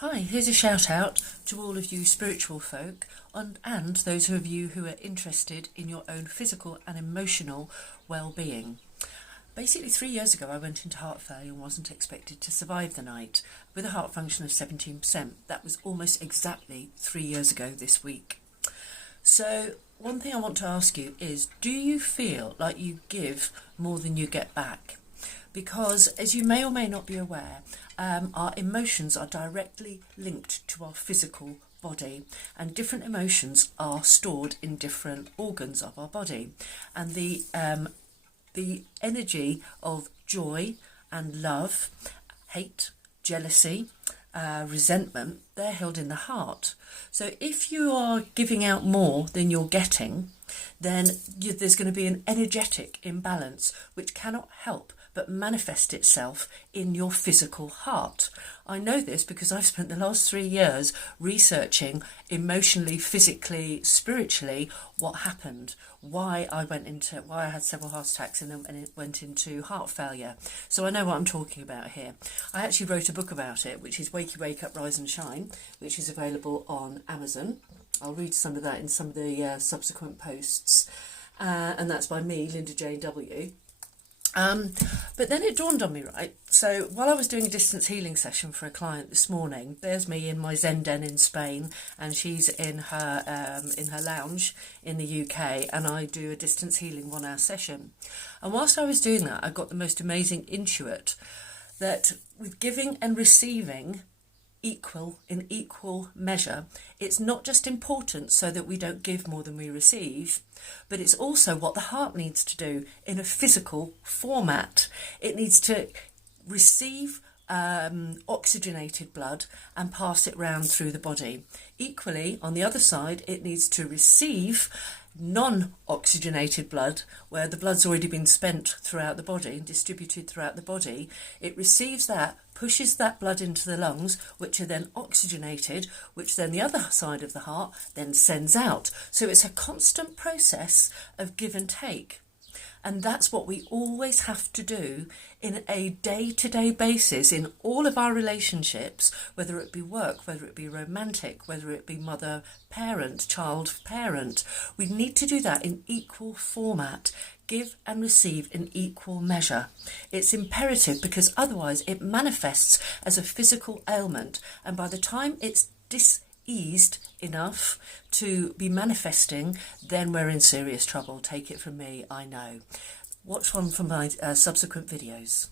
Hi, here's a shout out to all of you spiritual folk and those of you who are interested in your own physical and emotional well-being. Basically 3 years ago I went into heart failure and wasn't expected to survive the night with a heart function of 17%. That was almost exactly 3 years ago this week. So one thing I want to ask you is, do you feel like you give more than you get back? Because, as you may or may not be aware, our emotions are directly linked to our physical body, and different emotions are stored in different organs of our body. And the energy of joy and love, hate, jealousy, resentment, they're held in the heart. So if you are giving out more than you're getting, then there's going to be an energetic imbalance which cannot help but manifest itself in your physical heart. I know this because I've spent the last 3 years researching emotionally, physically, spiritually what happened, why I had several heart attacks and then it went into heart failure. So I know what I'm talking about here. I actually wrote a book about it, which is Wakey Wake Up, Rise and Shine, which is available on Amazon. I'll read some of that in some of the subsequent posts, and that's by me, Linda Jane W. But then it dawned on me, right? So while I was doing a distance healing session for a client this morning, there's me in my Zen den in Spain, and she's in her lounge in the UK, and I do a distance healing 1 hour session. And whilst I was doing that, I got the most amazing intuit that with giving and receiving in equal measure, it's not just important so that we don't give more than we receive, but it's also what the heart needs to do in a physical format. It needs to receive oxygenated blood and pass it round through the body. Equally, on the other side, it needs to receive non-oxygenated blood, where the blood's already been spent throughout the body and distributed throughout the body. It receives that, pushes that blood into the lungs, which are then oxygenated, which then the other side of the heart then sends out. So it's a constant process of give and take. And that's what we always have to do in a day-to-day basis in all of our relationships, whether it be work, whether it be romantic, whether it be mother-parent, child-parent. We need to do that in equal format, give and receive in equal measure. It's imperative because otherwise it manifests as a physical ailment, and by the time it's eased enough to be manifesting, then we're in serious trouble. Take it from me, I know. Watch one from my subsequent videos.